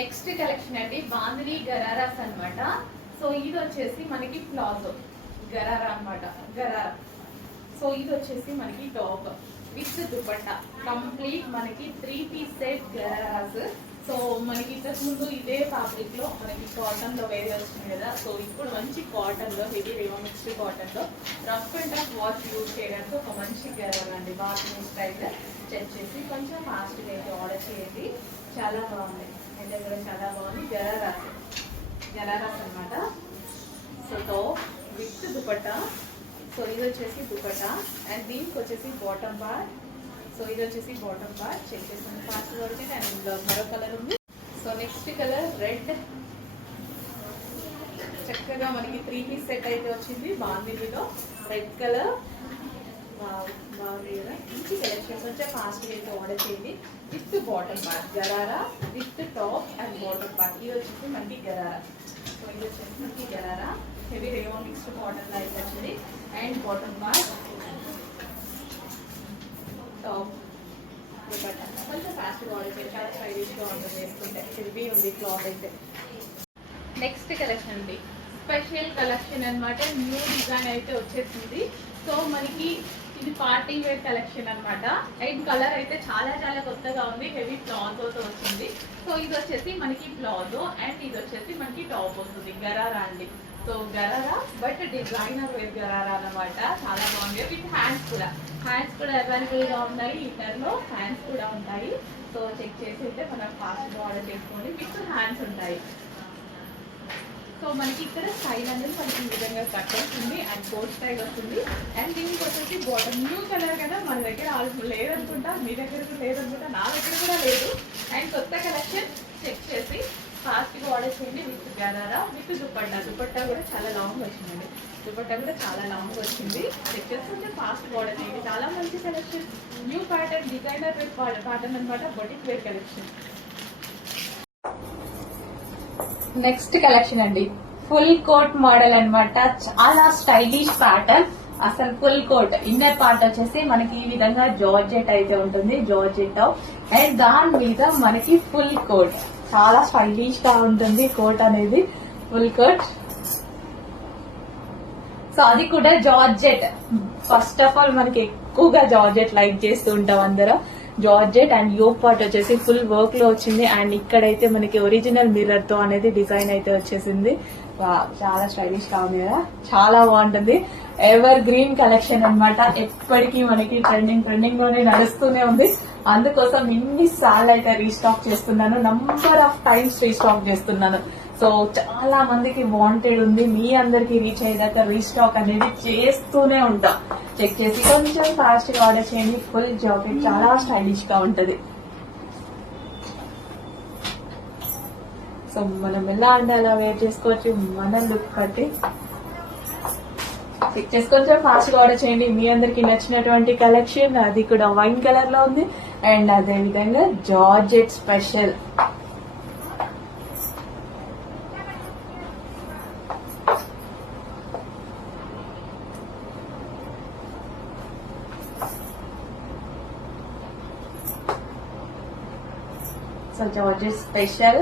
Next collection అండి బాందిని గరారాస్ అన్నమాట. So ఇది వచ్చేసి మనకి ప్లాజో గరారా అన్నమాట. గరారా. సో ఇది వచ్చేసి మనకి టాప్ విత్ దుపట్టా కంప్లీట్ మనకి 3 పీస్ సెట్ గరారాస్. సో మనకి ఇంతకు ముందు ఇదే ఫ్యాబ్రిక్ లో మనకి కాటన్ లో వేరే వచ్చింది కదా. సో ఇప్పుడు మంచి కాటన్ లో హెవీ రేవన్ మిక్స్డ్ కాటన్ లో rough and tough wash use చేయడానికి ఒక మంచి గరారా అండి. బాత్రూమ్ స్టైల్ చెక్ చేసి కొంచెం ఫాస్ట్గా అయితే ఆర్డర్ చేయండి. చాలా బాగుంది అయితే కూడా చాలా బాగుంది. గరారాస్ అన్నమాట. So top with dupatta. So ఇది వచ్చేసి దుపట్టా అండ్ దీనికి వచ్చేసి బాటమ్ పార్ట్. సో ఇది వచ్చేసి బాటమ్ పార్ట్ చెక్ చేస్తాను ఫాస్ట్ వరకు. అండ్ మరో కలర్ ఉంది. So next colour red. చక్కగా మనకి 3 పీస్ సెట్ అయితే వచ్చింది బాందినిలో. రెడ్ కలర్ బాగుంది కదా. మంచి కలెక్షన్ కొంచెం ఫాస్ట్గా అయితే ఆర్డర్ చేయండి. With bottom part gharara with top and bottom part. ఇది వచ్చేసి మనకి గరారా. సో ఇది వచ్చేసి మనకి gharara heavy Revan mixed cotton అయితే వచ్చింది. అండ్ బాటమ్ పార్ట్ టాప్ కొంచెం ఫాస్ట్గా ఆర్డర్ చేయండి. చాలా స్టైలిష్గా ఆర్డర్ చేసుకుంటే హెవీ ఉంది క్లాత్ అయితే. నెక్స్ట్ కలెక్షన్ అండి స్పెషల్ కలెక్షన్ అనమాట. న్యూ డిజైన్ అయితే వచ్చేసింది. సో మనకి ఇది పార్టీ వేర్ కలెక్షన్ అనమాట. అండ్ కలర్ అయితే చాలా చాలా కొత్తగా ఉంది. హెవీ ప్లాజోతో వచ్చింది. సో ఇది వచ్చేసి మనకి ప్లాజో అండ్ ఇది వచ్చేసి మనకి టాప్ వస్తుంది గరారా అండి. So gharara but designer wear gharara అనమాట. చాలా బాగుంది. విత్ హ్యాండ్స్ కూడా అవైలబుల్ గా ఉన్నాయి. ఇన్నర్లో హ్యాండ్స్ కూడా ఉంటాయి. సో చెక్ చేసి అయితే మనం ఫాస్ట్గా ఆర్డర్ చేసుకోండి. విత్ హ్యాండ్స్ ఉంటాయి. సో మనకి ఇక్కడ స్టైల్ అనేది మనకి ఈ విధంగా కట్ వస్తుంది అండ్ కోట్ స్టైల్ వస్తుంది. అండ్ దీనికి వచ్చేసి బాటమ్ న్యూ కలర్ కదా మన దగ్గర లేదనుకుంటా, మీ దగ్గర లేదనుకుంటా, నా దగ్గర కూడా లేదు. అండ్ కొత్త కలెక్షన్ చెక్ చేసి ఫాస్ట్గా ఆర్డర్ చేయండి. విత్ గరారా విత్ దుపట్టా కూడా చాలా లాంగ్ వచ్చిందండి. దుపట్టా కూడా చాలా లాంగ్ వచ్చింది. చెక్ చేసి కొంచెం ఫాస్ట్గా ఆర్డర్ చేయండి. చాలా మంచి collection new pattern designer wear pattern అనమాట. Boutique wear collection. Next collection అండి ఫుల్ కోట్ మోడల్ అన్నమాట. చాలా స్టైలిష్ ప్యాటర్న్. అసలు ఫుల్ కోట్ ఇన్నర్ పార్ట్ వచ్చేసి మనకి ఈ విధంగా జార్జెట్ అయితే ఉంటుంది. జార్జెట్ అండ్ దాని మీద మనకి ఫుల్ కోట్ చాలా స్టైలిష్ గా ఉంటుంది. కోట్ అనేది ఫుల్ కోట్. సో అది కూడా జార్జెట్. ఫస్ట్ ఆఫ్ ఆల్ మనకి ఎక్కువగా జార్జెట్ లైక్ చేస్తూ ఉంటాం అందరం. జార్జెట్ అండ్ యోక్ పార్ట్ వచ్చేసి ఫుల్ వర్క్ లో వచ్చింది. అండ్ ఇక్కడైతే మనకి ఒరిజినల్ మిర్రర్ తో అనేది డిజైన్ అయితే వచ్చేసింది. చాలా స్టైలిష్ గా ఉంది కదా. చాలా బాగుంటుంది. ఎవర్ గ్రీన్ కలెక్షన్ అన్నమాట. ఎప్పటికీ మనకి ట్రెండింగ్ లోనే నడుస్తూనే ఉంది. అందుకోసం ఇన్ని సార్లు అయితే రీస్టాక్ చేస్తున్నాను. నంబర్ ఆఫ్ టైమ్స్ రీస్టాక్ చేస్తున్నాను. సో చాలా మందికి వాంటెడ్ ఉంది. మీ అందరికి రీచ్ అయ్యేదాకా రీస్టాక్ అనేది చేస్తూనే ఉంటాం. చెక్ చేసి కొంచెం ఫాస్ట్ గా ఆర్డర్ చేయండి. ఫుల్ జాకెట్ చాలా స్టైలిష్ గా ఉంటది. సో మనం ఎలా అంటే అలా వేర్ చేసుకోవచ్చు. మన లుక్ బట్టి చెక్ చేసి కొంచెం ఫాస్ట్ గా ఆర్డర్ చేయండి. మీ అందరికి నచ్చినటువంటి కలెక్షన్ అది కూడా వైన్ కలర్ లో ఉంది. అండ్ అదే విధంగా georgette special. So georgette special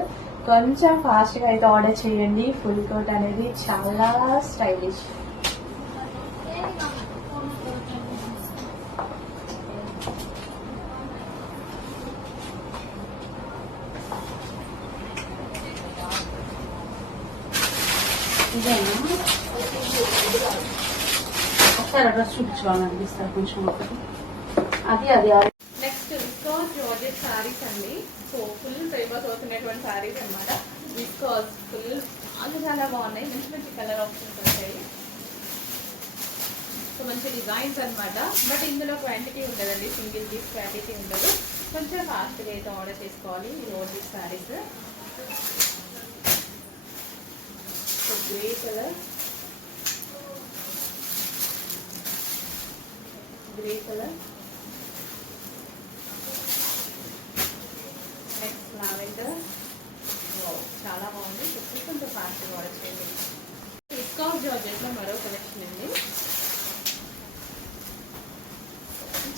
కొంచెం ఫాస్ట్ గా అయితే ఆర్డర్ చేయండి. ఫుల్ కోట్ అనేది చాలా స్టైలిష్. ఒకసారి అడ్రస్ చూపించుకోవాలనిపిస్తారు కొంచెం ఒకటి. అది నెక్స్ట్ విస్కాస్ జార్జెట్ సారీస్ అండి. సో ఫుల్ ఫేమస్ అవుతున్నటువంటి సారీస్ అనమాట. విస్కాస్ ఫుల్ చాలా బాగున్నాయి. మంచి కలర్ ఆప్షన్స్ వచ్చాయి. సో మంచి డిజైన్స్ అనమాట. బట్ ఇందులో క్వాంటిటీ ఉండదండి. సింగిల్ పీస్ క్వాంటిటీ ఉండదు. కొంచెం ఫాస్ట్గా అయితే ఆర్డర్ చేసుకోవాలి ఈ రోజు saris. So grey colour next lavender. చాలా బాగుంది. కొంచెం ఫాస్ట్గా ఆర్డర్ చేయండి. విస్కాస్ జార్జెట్ లో మరో కలెక్షన్ అండి.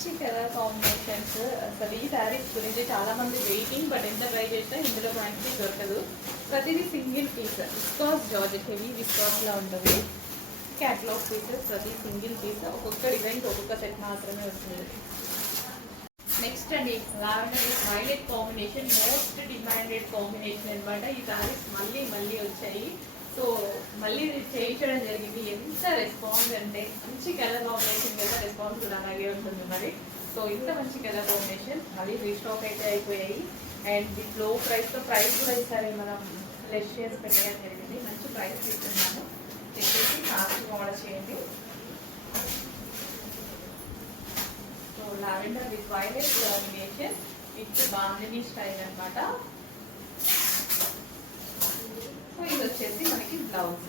మంచి కలర్ కాంబినేషన్స్. అసలు ఈ శారీస్ గురించి చాలా మంది వెయిటింగ్, బట్ ఎంత ట్రై చేసినా ఇందులో క్వాంటిటీ దొరకదు. ప్రతిదీ single piece, viscose georgette, heavy viscose లా ఉంటుంది. క్యాటలాగ్ పీసెస్, ప్రతి సింగిల్ పీస్, ఒక్కొక్క డిజైన్ ఒక్కొక్క సెట్ మాత్రమే వస్తుంది. నెక్స్ట్ అండి, lavender with violet combination, most demanded combination అనమాట. ఈ శారీస్ మళ్ళీ మళ్ళీ వచ్చాయి. సో మళ్ళీ చేయించడం జరిగింది. ఎంత రెస్పాన్స్ అంటే, మంచి కలర్ కాంబినేషన్ కదా, రెస్పాన్స్ కూడా అలాగే ఉంటుంది మరి. సో ఇంత మంచి కలర్ కాంబినేషన్ మళ్ళీ రీస్టాక్ అయితే అయిపోయాయి. అండ్ విత్ లో ప్రైస్తో ప్రైస్ కూడా ఈసారి మనం లెస్ చేసి పెట్టడం జరిగింది. మంచి ప్రైస్ ఇస్తున్నాను, చెక్ చేసి ఫాస్ట్గా ఆర్డర్ చేయండి. So lavender with violet combination with bandhani style అనమాట. సో ఇది వచ్చేసి మనకి బ్లౌజ్.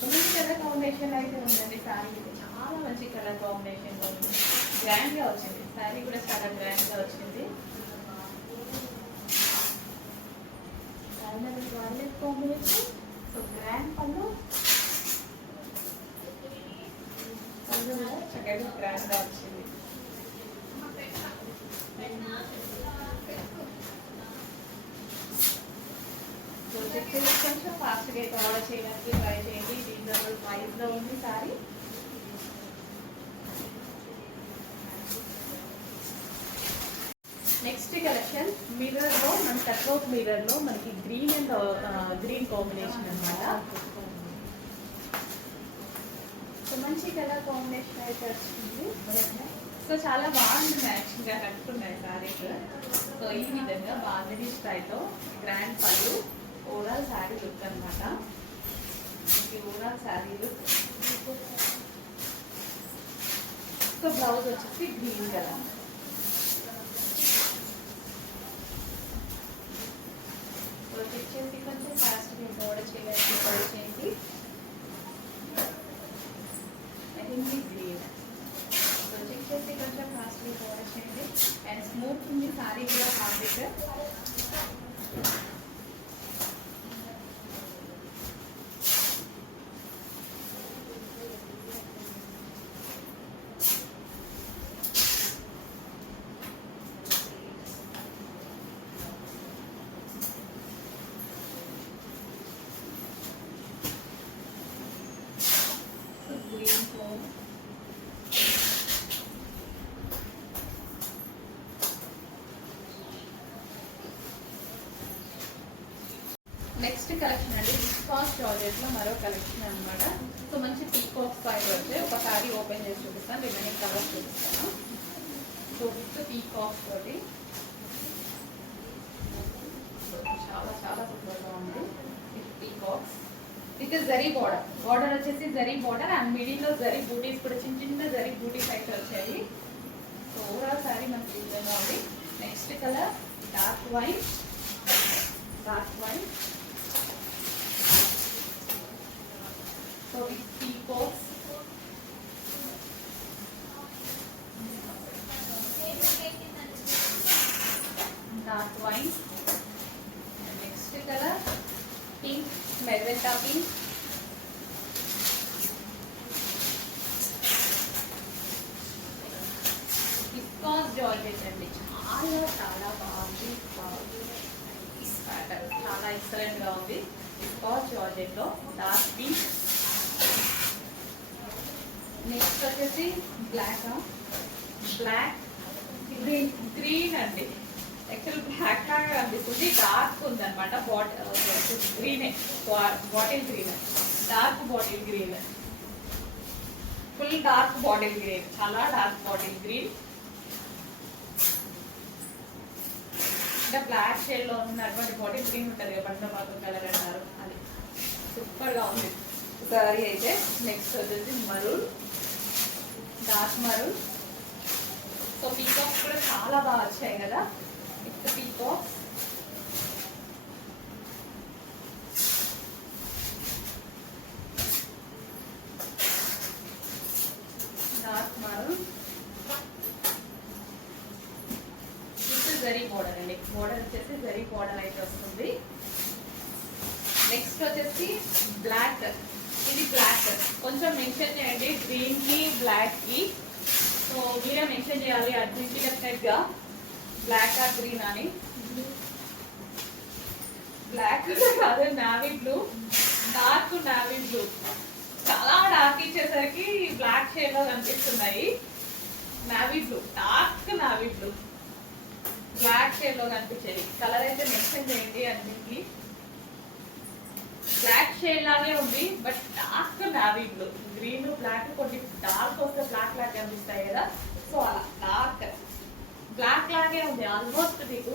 మంచి కలర్ కాంబినేషన్ అయితే ఉందండి. శారీ చాలా మంచి కలర్ కాంబినేషన్ ఉంది, గ్రాండ్ గా వచ్చింది. శారీ కూడా చాలా గ్రాండ్ గా వచ్చింది. వైలెట్ కాంబినేషన్, సో గ్రాండ్ పళ్ళు కూడా చక్కగా గ్రాండ్ గా వచ్చింది. కొంచెం ఫాస్ట్గా అయితే ఆర్డర్ చేయడానికి ట్రై చేయండి. రీజనబుల్ ప్రైస్లో ఉంది సారీ. నెక్స్ట్ కలెక్షన్ మిర్రర్లో, మన కట్అవుట్ మిర్రర్లో మనకి గ్రీన్ అండ్ గ్రీన్ కాంబినేషన్ అనమాట. సో మంచి కలర్ కాంబినేషన్ అయితే వచ్చింది. సో చాలా బాగుంది, మ్యాచింగ్గా కట్టుకున్నాయి సారీస్. సో ఈ విధంగా బాందిని స్టైల్లో గ్రాండ్ పళ్ళు, ఓవరాల్ శారీ లుక్ అనమాట. Overall sari look. So blouse వచ్చేసి గ్రీన్ కలర్. సో చెక్ చేసి కొంచెం ఫాస్ట్గా ఆర్డర్ చేయడానికి ట్రై చేయండి. మెహందీ గ్రీన్. సో చెక్ చేసి కొంచెం ఫాస్ట్గా ఆర్డర్ చేయండి. అండ్ స్మూత్ ఉంది శారీ కూడా, ఫ్యాబ్రిక్. నెక్స్ట్ కలెక్షన్ అండి, విస్కాస్ జార్జెట్లో మరో కలెక్షన్ అనమాట. సో మంచి పీకాక్ స్టైల్ వచ్చే ఒక శారీ ఓపెన్ చేసి చూపిస్తాను, రిమైనింగ్ కలర్స్ చూపిస్తాను. సో విత్ పీకాక్ తోటి చాలా చాలా సూపర్గా ఉంది. With peacocks with zari border. Border వచ్చేసి జరీ బార్డర్ అండ్ మిడిల్లో జరీ బూటీస్ కూడా, చిన్న చిన్న జరీ బూటీస్ అయితే వచ్చాయి. సో ఓవరాల్ శారీ మనకి ఈ విధంగా ఉంది. Next colour dark white. Dark white. So with peacocks. Dark white. Next colour pink, magenta pink. Viscose georgette అండి, చాలా చాలా బాగుంది. ప్యాటర్న్ చాలా ఎక్సలెంట్ గా ఉంది. విస్కాస్ జార్జెట్ లో డార్క్ పింక్. నెక్స్ట్ వచ్చేసి బ్లాక్, బ్లాక్ గ్రీన్. గ్రీన్ అండి, యాక్చువల్ బ్లాక్ లాగా అనిపిస్తుంది, డార్క్ ఉందన్నమాట. గ్రీనే, bottle green, dark bottle green, full dark bottle green, చాలా డార్క్ బాటిల్ గ్రీన్. ఇంకా బ్లాక్ షేడ్ లో ఉన్నటువంటి బాటిల్ గ్రీన్ ఉంటుంది కదా, బండపాకు కలర్ అంటారు, అది సూపర్ గా ఉంది సారీ అయితే. నెక్స్ట్ వచ్చేసి maroon, dark maroon. So peacocks కూడా చాలా బాగా వచ్చాయి కదా, with peacocks. Dark maroon zari border అండి. బోర్డర్ వచ్చేసి జరీ బోర్డర్ అయితే వస్తుంది. నెక్స్ట్ వచ్చేసి బ్లాక్, ఇది బ్లాక్, కొంచెం మెన్షన్ చేయండి గ్రీన్ కి బ్లాక్ కి. సో మీరే మెన్షన్ చేయాలి అర్జెంట్ డెఫినెట్ గా బ్లాక్ ఆర్ గ్రీన్ అని. బ్లాక్ కాదు, navy blue, dark navy blue. చాలా డార్క్ ఇచ్చేసరికి బ్లాక్ షేడ్ లో కనిపిస్తున్నాయి. Navy blue, dark navy blue, black shade లో కనిపించేది. కలర్ అయితే మెన్షన్ చేయండి అన్నింటికి. బ్లాక్ షేడ్ లాగే ఉంది but dark navy blue. Green black కొన్ని డార్క్ వస్తే బ్లాక్ లాగా కనిపిస్తాయి కదా, సో అలా డార్క్ బ్లాక్ లాగే ఉంది. ఆల్మోస్ట్ మీకు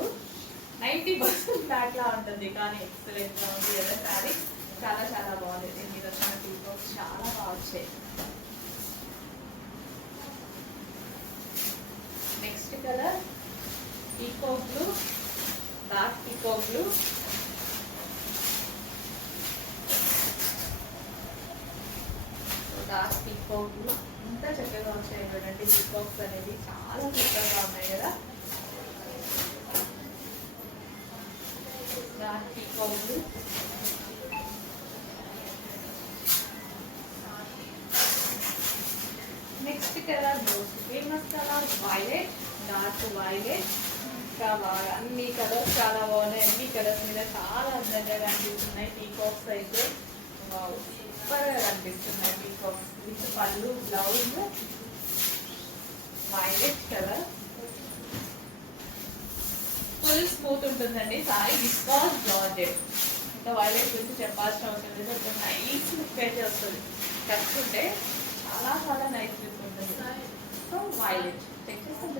90% బ్లాక్ లా ఉంటుంది, కానీ ఎక్సలెంట్ గా ఉంది కదా శారీ. చాలా చాలా బాగుంది. దీని మీద వచ్చిన పీకాక్స్ చాలా బాగా వచ్చాయి. Next colour peacock blue, dark peacock blue. Dark peacock blue ఎంత చక్కగా వచ్చాయి చూడండి. పీకాక్స్ అనేది చాలా చక్కగా ఉన్నాయి కదా. Dark peacock blue, next colour most famous colour violet, dark violet. ఇంకా బాగా అన్ని కలర్స్ చాలా బాగున్నాయి. అన్ని కలర్స్ మీద చాలా అందంగా కనిపిస్తున్నాయి. పీకాక్స్ అయితే సూపర్ గా కనిపిస్తున్నాయి. పీకాక్స్ విత్ పళ్ళు, blouse, violet colour. Full smooth ఉంటుందండి సారీ, విస్కాస్ జార్జెట్. ఇంకా వైలెట్ గురించి చెప్పాల్సిన అవసరం లేదు. ఒక నైస్ లుక్ అయితే వస్తుంది, కట్టుకుంటే చాలా చాలా నైస్ లుక్ ఉంటుంది. సో వైలెట్ చెక్ చేసుకుంటే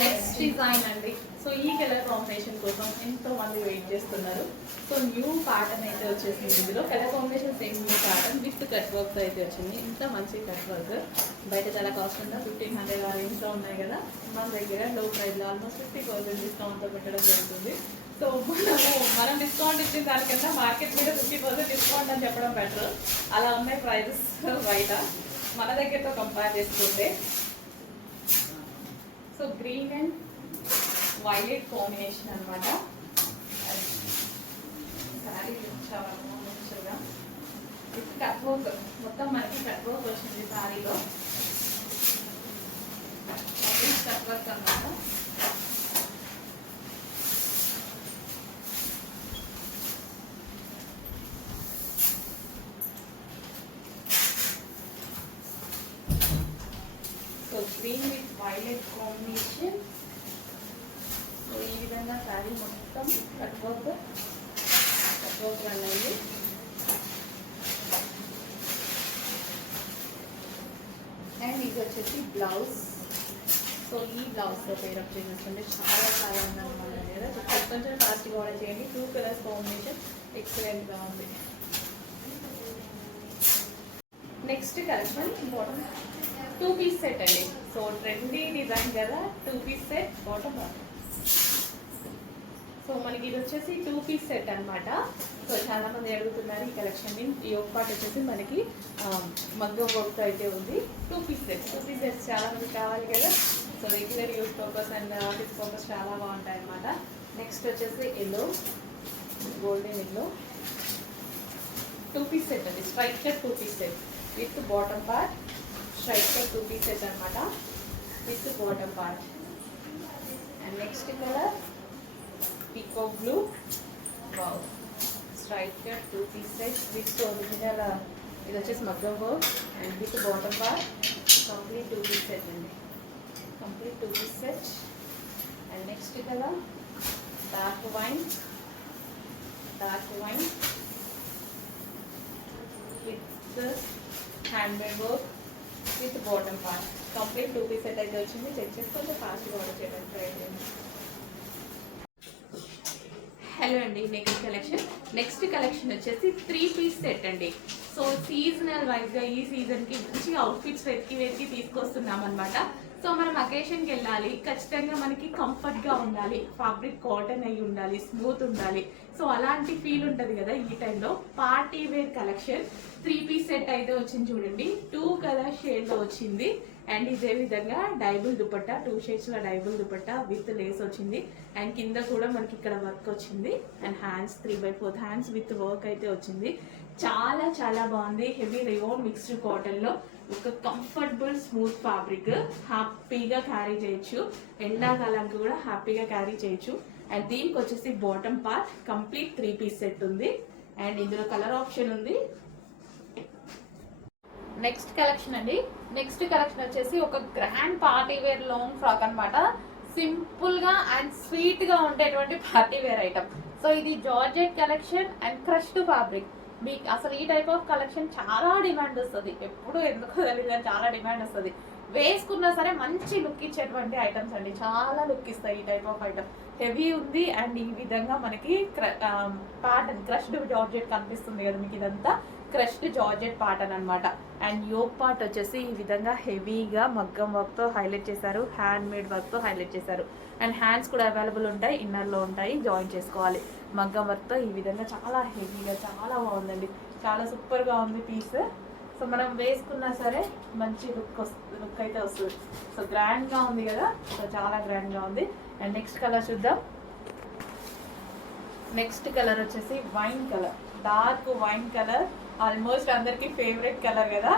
నెక్స్ట్ డిజైన్ అండి. సో ఈ కలర్ కాంబినేషన్ కోసం ఎంతో మంది వెయిట్ చేస్తున్నారు. సో న్యూ ప్యాటర్న్ అయితే వచ్చేసింది. ఇందులో colour combination same new pattern with cut work అయితే వచ్చింది. ఇంత మంచి కట్ వర్క్ బయట చాలా కాస్ట్ ఉందా, 1500 ఆ రేంజ్లో ఉన్నాయి కదా. మన దగ్గర లో ప్రైస్లో ఆల్మోస్ట్ 50% డిస్కౌంట్తో పెట్టడం జరుగుతుంది. సో మనం డిస్కౌంట్ ఇచ్చిన దానికన్నా మార్కెట్ మీద 50% డిస్కౌంట్ అని చెప్పడం బెటర్. అలా ఉన్నాయి ప్రైజెస్ బయట మన దగ్గరతో కంపేర్ చేసుకుంటే. So green and violet combination అనమాట. శారీ చాలా మంచిగా విత్ కట్ వర్క్, మొత్తం మనకి కట్ వర్క్ వచ్చింది శారీలో. కట్ వర్క్ అనమాట. So green with violet combination. So ఈ విధంగా శారీ మొత్తం కట్ వర్క్ రన్ అయింది. అండ్ ఇది వచ్చేసి బ్లౌజ్. సో ఈ బ్లౌజ్తో పేరప్ చేసేస్తుంటే చాలా చాలా అందంగా ఉంది కదా. కొంచెం ఫాస్ట్గా ఆర్డర్ చేయండి. 2 కలర్స్ కాంబినేషన్ ఎక్సలెంట్గా ఉంది. Next collection bottom 2 piece set అండి. సో ట్రెండీ డిజైన్ కదా, 2 పీస్ సెట్ బాటమ్. సో మనకి ఇది వచ్చేసి 2 పీస్ సెట్ అనమాట. సో చాలా మంది అడుగుతున్నారు ఈ కలెక్షన్ ని. ఈ ఒక పార్ట్ వచ్చేసి మనకి మగ్గం వర్క్ అయితే ఉంది. 2 పీస్ సెట్, 2 పీస్ సెట్స్ చాలా మంది కావాలి కదా. So regular use purpose and office purpose చాలా బాగుంటాయి అనమాట. నెక్స్ట్ వచ్చేసి yellow, golden yellow 2 piece set అండి. Straight cut 2 piece set with bottom part. Straight cut 2 piece set అనమాట with bottom part. And next colour peacock blue. Wow, straight cut 2 piece set with original ఇది వచ్చేసి మగ్గం work and with bottom part. Complete 2 piece set అండి, complete 2 piece set. And next colour dark wine, dark wine with handmade work with bottom part. Complete 2 piece set అయితే వచ్చింది. Check చేసి కొంచెం ఫాస్ట్గా order చేయడానికి ట్రై చేయండి. హలో అండి, next collection వచ్చేసి 3 పీస్ సెట్ అండి. సో సీజనల్ వైజ్గా ఈ సీజన్కి మంచిగా అవుట్ఫిట్స్ వెతికి తీసుకొస్తున్నాం అనమాట. సో మనం అకేషన్కి వెళ్ళాలి, ఖచ్చితంగా మనకి కంఫర్ట్గా ఉండాలి, ఫ్యాబ్రిక్ కాటన్ అయి ఉండాలి, స్మూత్ ఉండాలి. సో అలాంటి ఫీల్ ఉంటుంది కదా ఈ టైంలో. Party wear collection 3 piece set అయితే వచ్చింది చూడండి. 2 కలర్ షేడ్లో వచ్చింది. అండ్ ఇదే విధంగా డైబుల్ దుపట్టా 2 షేడ్స్ లో డైబుల్ దుపట్టా విత్ లేస్ వచ్చింది. అండ్ కింద కూడా మనకి ఇక్కడ వర్క్ వచ్చింది. And hands 3/4 hands with work అయితే వచ్చింది. చాలా చాలా బాగుంది. హెవీ రేయోన్ మిక్స్డ్ కాటన్ లో ఒక కంఫర్టబుల్ స్మూత్ ఫ్యాబ్రిక్, హ్యాపీగా క్యారీ చేయొచ్చు. ఎండాకాలానికి కూడా హ్యాపీగా క్యారీ చేయొచ్చు. అండ్ దీనికి వచ్చేసి bottom part complete 3 piece set ఉంది. అండ్ ఇందులో కలర్ ఆప్షన్ ఉంది. నెక్స్ట్ కలెక్షన్ అండి. నెక్స్ట్ కలెక్షన్ వచ్చేసి ఒక grand party wear long frock అన్నమాట. సింపుల్ గా అండ్ స్వీట్ గా ఉండేటువంటి పార్టీ వేర్ ఐటమ్. సో ఇది georgette collection and crushed fabric. మీకు అసలు ఈ టైప్ ఆఫ్ కలెక్షన్ చాలా డిమాండ్ వస్తుంది. ఎప్పుడు ఎందుకో తెలియదు, చాలా డిమాండ్ వస్తుంది. వేసుకున్నా సరే మంచి లుక్ ఇచ్చేటువంటి ఐటమ్స్ అండి. చాలా లుక్ ఇస్తాయి ఈ టైప్ ఆఫ్ ఐటమ్. హెవీ ఉంది. అండ్ ఈ విధంగా మనకి ప్యాటర్న్ క్రష్డ్ జార్జెట్ కనిపిస్తుంది కదా మీకు, ఇదంతా క్రష్డ్ జార్జెట్ ప్యాటర్న్ అన్నమాట. అండ్ యోక్ పార్ట్ వచ్చేసి ఈ విధంగా హెవీగా మగ్గం వర్క్ తో హైలైట్ చేశారు, హ్యాండ్ మేడ్ వర్క్ తో హైలైట్ చేశారు. అండ్ హ్యాండ్స్ కూడా అవైలబుల్ ఉంటాయి, ఇన్నర్ లో ఉంటాయి, జాయిన్ చేసుకోవాలి. మగ్గం వర్క్ తో ఈ విధంగా చాలా హెవీగా చాలా బాగుందండి. చాలా సూపర్ గా ఉంది పీస్. సో మనం వేసుకున్నా సరే మంచి లుక్ అయితే వస్తుంది. సో గ్రాండ్ గా ఉంది కదా, సో చాలా గ్రాండ్ గా ఉంది. అండ్ నెక్స్ట్ కలర్ చూద్దాం. నెక్స్ట్ కలర్ వచ్చేసి wine colour, dark wine colour. Almost అందరికి ఫేవరెట్ కలర్ కదా,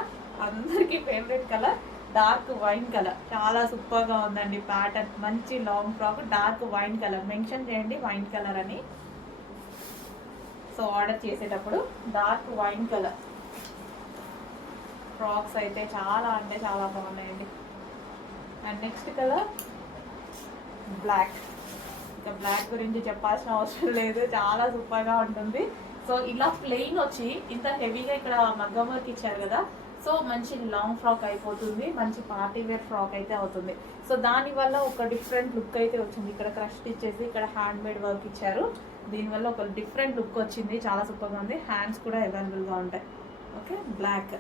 అందరికి favourite colour dark wine colour. చాలా సూపర్ గా ఉందండి ప్యాటర్న్. మంచి long frock dark wine colour, mention చేయండి వైన్ కలర్ అని. సో ఆర్డర్ చేసేటప్పుడు డార్క్ వైన్ కలర్ ఫ్రాక్స్ అయితే చాలా అంటే చాలా బాగున్నాయండి. And next colour black. ఇంకా బ్లాక్ గురించి చెప్పాల్సిన అవసరం లేదు, చాలా సూపర్ గా ఉంటుంది. సో ఇలా ప్లెయిన్ వచ్చి ఇంత హెవీగా ఇక్కడ మగ్గం వర్క్ ఇచ్చారు కదా, సో మంచి లాంగ్ ఫ్రాక్ అయిపోతుంది, మంచి పార్టీ వేర్ ఫ్రాక్ అయితే అవుతుంది. సో దానివల్ల ఒక డిఫరెంట్ లుక్ అయితే వచ్చింది. ఇక్కడ క్రష్ ఇచ్చేసి ఇక్కడ హ్యాండ్ మేడ్ వర్క్ ఇచ్చారు, దీనివల్ల ఒక డిఫరెంట్ లుక్ వచ్చింది. చాలా సూపర్గా ఉంది. హ్యాండ్స్ కూడా అవైలబుల్గా ఉంటాయి. Okay, black.